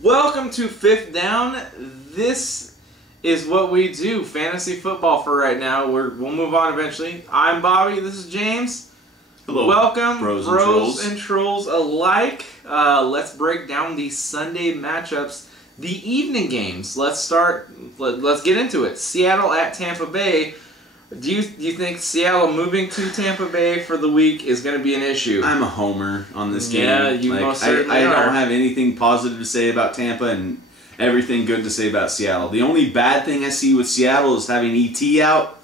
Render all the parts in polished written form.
Welcome to Fifth Down. This is what we do, fantasy football for right now. We'll move on eventually. I'm Bobby. This is James. Hello, welcome, bros and trolls alike. Let's break down the Sunday matchups, the evening games. Let's get into it. Seattle at Tampa Bay. Do you think Seattle moving to Tampa Bay for the week is going to be an issue? I'm a homer on this game. Yeah, you most certainly I are. don't have anything positive to say about Tampa and everything good to say about Seattle. The only bad thing I see with Seattle is having ET out,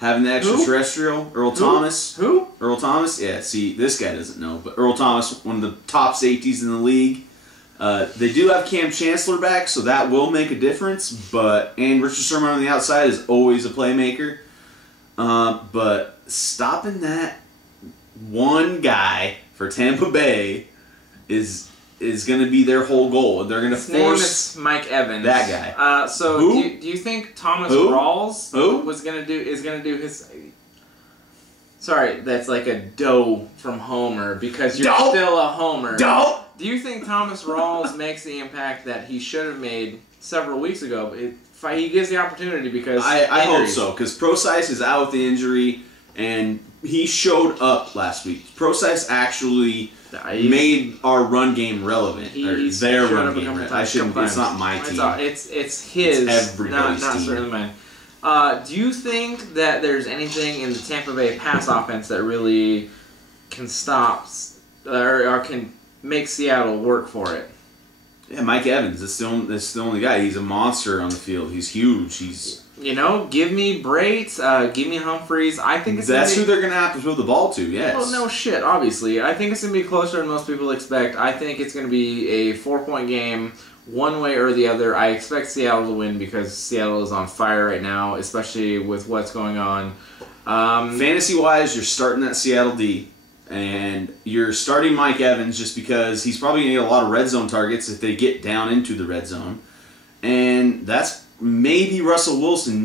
having the extraterrestrial, Earl Thomas. Who? Earl Thomas? Yeah, see, this guy doesn't know, but Earl Thomas, one of the top safeties in the league. They do have Cam Chancellor back, so that will make a difference, and Richard Sherman on the outside is always a playmaker. But stopping that one guy for Tampa Bay is going to be their whole goal. They're going to force Mike Evans. That guy. Do you think Thomas Rawls is going to do his? Sorry, that's like a doe from Homer because you're still a Homer. Doe. Do you think Thomas Rawls makes the impact that he should have made several weeks ago? He gives the opportunity because I hope so, because Procise is out with the injury, and he showed up last week. Procise actually made our run game relevant. Their run game. I shouldn't. It's not my team. It's his. It's everybody's not team. certainly mine. Do you think that there's anything in the Tampa Bay pass offense that really can stop or can make Seattle work for it? Yeah, Mike Evans. That's the only guy. He's a monster on the field. He's huge. Give me Brait, give me Humphreys. I think that's who they're gonna have to throw the ball to. Yes. Well, no shit. Obviously, I think it's gonna be closer than most people expect. I think it's gonna be a 4-point game, one way or the other. I expect Seattle to win because Seattle is on fire right now, especially with what's going on. Fantasy wise, you're starting that Seattle D. And you're starting Mike Evans just because he's probably going to get a lot of red zone targets if they get down into the red zone. And that's maybe Russell Wilson,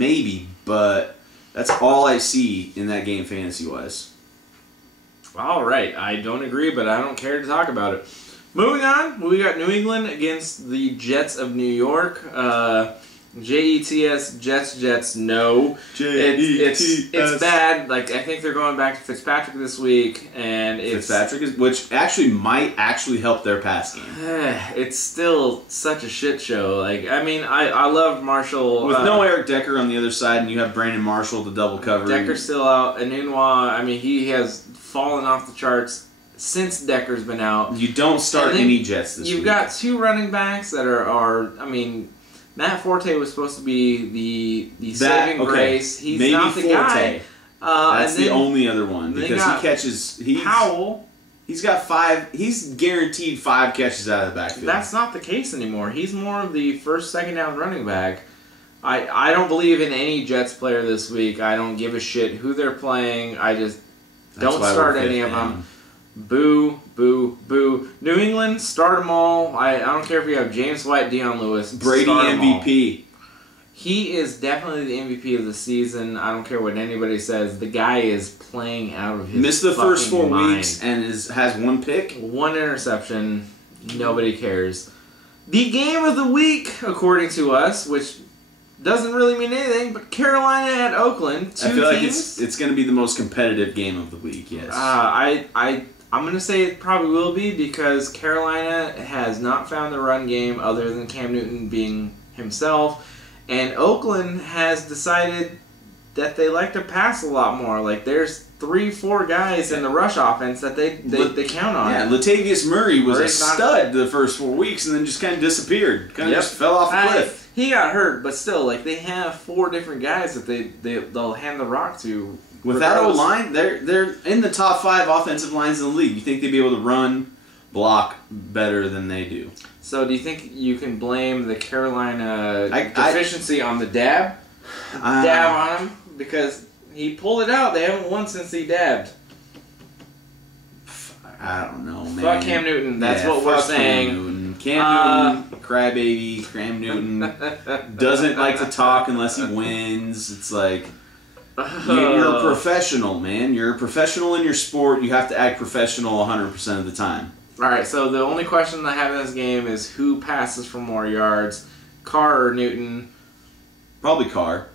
but that's all I see in that game fantasy-wise. All right. I don't agree, but I don't care to talk about it. Moving on, we got New England against the Jets of New York. Jets, Jets, no. It's bad. Like, I think they're going back to Fitzpatrick this week, and which actually might help their pass game. It's still such a shit show. Like, I mean, I love Marshall with no Eric Decker on the other side, and you have Brandon Marshall to double cover. Decker's still out. Anunwa, I mean, he has fallen off the charts since Decker's been out. You don't start any Jets this week. You've got two running backs that are I mean, Matt Forte was supposed to be the saving grace. He's maybe not the Forte. Guy. That's the only other one because he catches. Powell. He's got 5. He's guaranteed 5 catches out of the backfield. That's not the case anymore. He's more of the first, second down running back. I don't believe in any Jets player this week. I don't give a shit who they're playing. I just don't start any of them. Boo, boo, boo. New England, start them all. I don't care if you have James White, Dion Lewis. Brady MVP. He is definitely the MVP of the season. I don't care what anybody says. The guy is playing out of his missed the first 4 mind. weeks and has 1 pick. 1 interception. Nobody cares. The game of the week, according to us, which doesn't really mean anything, but Carolina at Oakland. I feel like it's going to be the most competitive game of the week, yes. I'm going to say it probably will be because Carolina has not found the run game other than Cam Newton being himself. And Oakland has decided that they like to pass a lot more. Like, there's 3-4 guys in the rush offense that they count on. Yeah, Latavius Murray was a stud the first 4 weeks and then just kind of disappeared. Just fell off a cliff. He got hurt, but still, like, they have 4 different guys that they'll hand the rock to. With that O-line, they're in the top 5 offensive lines in the league. You think they'd be able to run, block better than they do. So do you think you can blame the Carolina deficiency on the dab? Dab on him? Because he pulled it out. They haven't won since he dabbed. I don't know, man. Fuck Cam Newton. That's what we're saying. Cam Newton, crybaby. Cam Newton doesn't like to talk unless he wins. It's like... You're a professional, man. You're a professional in your sport. You have to act professional 100% of the time. All right, so the only question I have in this game is who passes for more yards, Carr or Newton? Probably Carr.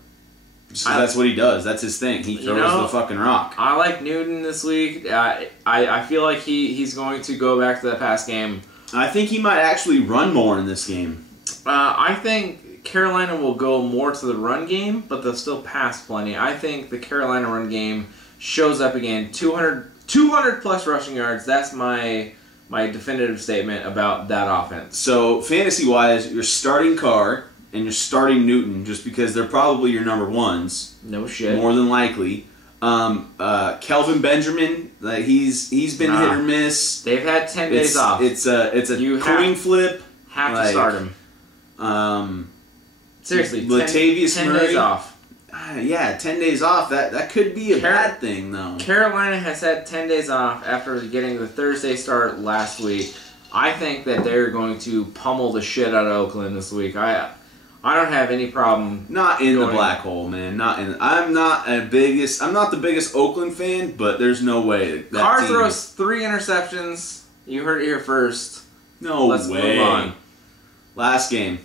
So that's what he does. That's his thing. He throws the fucking rock. I like Newton this week. I feel like he's going to go back to the pass game. I think he might actually run more in this game. I think Carolina will go more to the run game, but they'll still pass plenty. I think the Carolina run game shows up again. 200 plus rushing yards. That's my definitive statement about that offense. So fantasy-wise, you're starting Carr and you're starting Newton just because they're probably your number ones. No shit. More than likely. Kelvin Benjamin, he's been hit or miss. They've had 10 days off. It's a coin flip. Have to start him. Seriously, Latavius 10 Murray. days off. Yeah, 10 days off. That could be a bad thing, though. Carolina has had 10 days off after getting the Thursday start last week. I think that they're going to pummel the shit out of Oakland this week. I don't have any problem. Not in the black hole, man. I'm not the biggest Oakland fan, but there's no way that Carr team... throws 3 interceptions. You heard it here first. Let's move on. Last game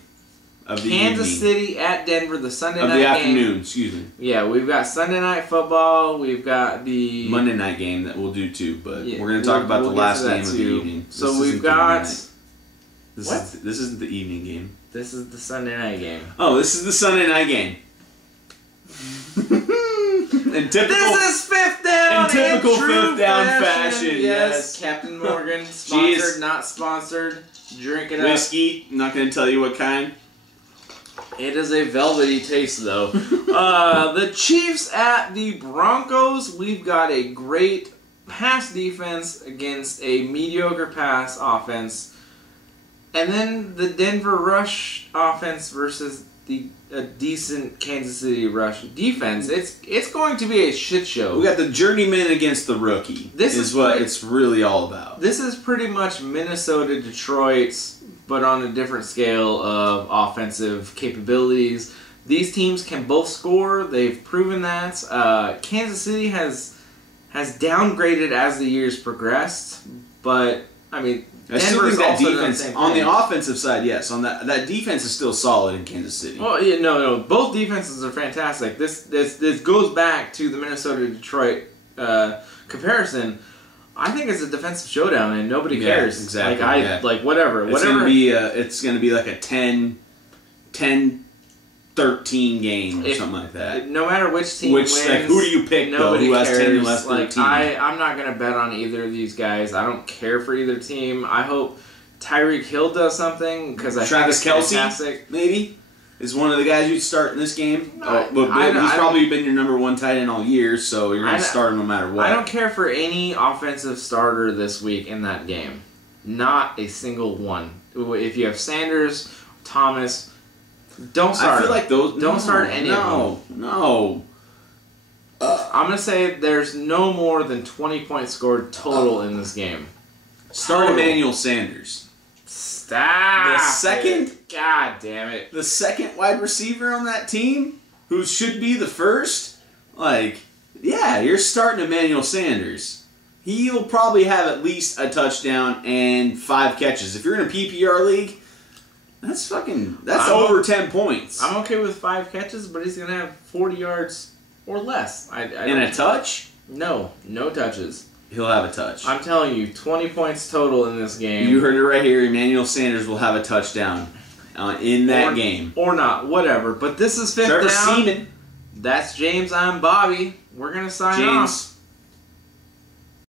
of the Kansas City at Denver, the Sunday night game. Of the afternoon, excuse me. Yeah, we've got Sunday night football. We've got the Monday night game that we'll do too, but we're going to talk about the last game of the evening. So we've got... This isn't the evening game. This is the Sunday night game. Oh, this is the Sunday night game. This is fifth down. In typical fifth down fashion. Yes, Captain Morgan, sponsored, not sponsored. Drink it up. Whiskey. I'm not going to tell you what kind. It is a velvety taste, though. The Chiefs at the Broncos. We've got a great pass defense against a mediocre pass offense. And then the Denver rush offense versus a decent Kansas City rush defense. It's going to be a shit show. We got the journeyman against the rookie. This is what it's really all about. This is pretty much Minnesota, Detroit, but on a different scale of offensive capabilities. These teams can both score. They've proven that. Kansas City has downgraded as the years progressed, but I mean. I still think that defense, on the offensive side, yes. On that defense is still solid in Kansas City. Well, yeah, no. Both defenses are fantastic. This goes back to the Minnesota-Detroit comparison. I think it's a defensive showdown, and nobody cares. Exactly. Like whatever. It's going to be like a 10-13 game or something like that. No matter which team wins, like, who do you pick, though? Who has 10 and less 13? I'm not going to bet on either of these guys. I don't care for either team. I hope Tyreek Hill does something because I think it's fantastic. Maybe, is one of the guys you'd start in this game. No, he's probably been your number one tight end all year, so you're going to start him no matter what. I don't care for any offensive starter this week in that game. Not a single one. If you have Sanders, Thomas... Don't start. I feel like those. Don't start any of them. No. I'm gonna say there's no more than 20 points scored total in this game. Start Emmanuel Sanders. Stop. The second. God damn it. The second wide receiver on that team, who should be the first. You're starting Emmanuel Sanders. He will probably have at least a touchdown and 5 catches. If you're in a PPR league. That's over 10 points. I'm okay with 5 catches, but he's going to have 40 yards or less. And a touch? No touches. He'll have a touch. I'm telling you, 20 points total in this game. You heard it right here. Emmanuel Sanders will have a touchdown in that game. Or not, whatever. But this is fifth down. Trevor Seaman. That's James. I'm Bobby. We're going to sign off.